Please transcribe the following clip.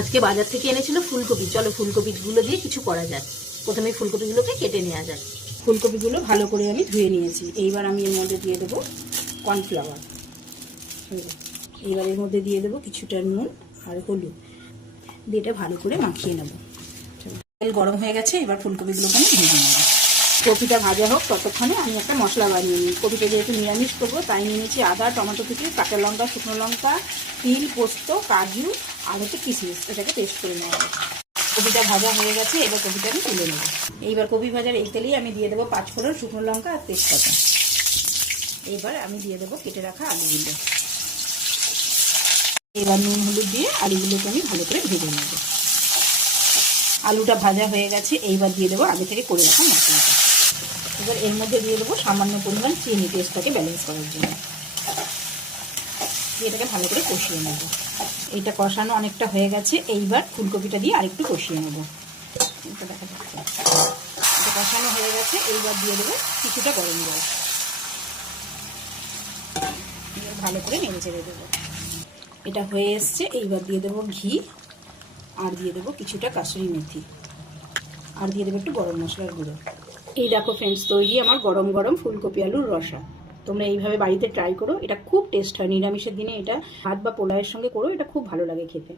আজকে বাজার থেকে এনেছিল ফুলকপি। চলো ফুলকপিগুলো দিয়ে কিছু করা যাক। প্রথমে ফুলকপিগুলোকে কেটে নেওয়া যাক। ফুলকপিগুলো ভালো করে আমি ধুয়ে নিয়েছি। এইবার আমি এর মধ্যে দিয়ে দেবো কর্নফ্লাওয়ার। এইবার এর মধ্যে দিয়ে দেবো কিছুটা নুন আর হলুদ দিয়ে এটা ভালো করে মাখিয়ে নেব। তেল গরম হয়ে গেছে, এবার ফুলকপিগুলোকে আমি ভেজে নেব। কপিটা ভাজা হোক ততক্ষণে আমি একটা মশলা বানিয়ে নিই। কপিটা যেহেতু নিরামিষ করবো তাই নিয়েছি আদা, টমেটো কুচি, কাঁচা লঙ্কা, শুকনো লঙ্কা, তিল, পোস্ত, কাজু আর কিশমিশ। এটাকে পেস্ট করে নেওয়া হবে। কপিটা ভাজা হয়ে গেছে, এবার কপিটা আমি তুলে নেব। এইবার কপি ভাজার এই তেলেই আমি দিয়ে দেবো 5 ফোড়ন, শুকনো লঙ্কা আর তেজপাতা। এবার আমি দিয়ে দেবো কেটে রাখা আলুগুলো। এবার নুন হলুদ দিয়ে আলুগুলোকে আমি ভালো করে ভেজে নেব। আলুটা ভাজা হয়ে গেছে, এইবার দিয়ে দেবো আগে থেকে করে রাখা মশলাটা। এবার এর মধ্যে দিয়ে দেবো সামান্য পরিমাণ চিনি টেস্টটাকে ব্যালেন্স করার জন্য। এটাকে ভালো করে কষিয়ে নেব। এইটা কষানো অনেকটা হয়ে গেছে, এইবার ফুলকপিটা দিয়ে আরেকটু কষিয়ে নেব। এটা দেখা যাচ্ছে এটা কষানো হয়ে গেছে, এইবার দিয়ে দেবো কিছুটা গরম জল। ভালো করে নেড়ে চেড়ে দেবো। এটা হয়ে এসছে, এইবার দিয়ে দেবো ঘি আর দিয়ে দেবো কিছুটা কাসুরি মেথি আর দিয়ে দেবো একটু গরম মশলার গুঁড়ো। এই দেখো ফ্রেন্ডস, তৈরি আমার গরম গরম ফুলকপি আলুর রসা। তোমরা এইভাবে বাড়িতে ট্রাই করো, এটা খুব টেস্ট হয়। নিরামিষের দিনে এটা ভাত বা পোলাওয়ের সঙ্গে করো, এটা খুব ভালো লাগে খেতে।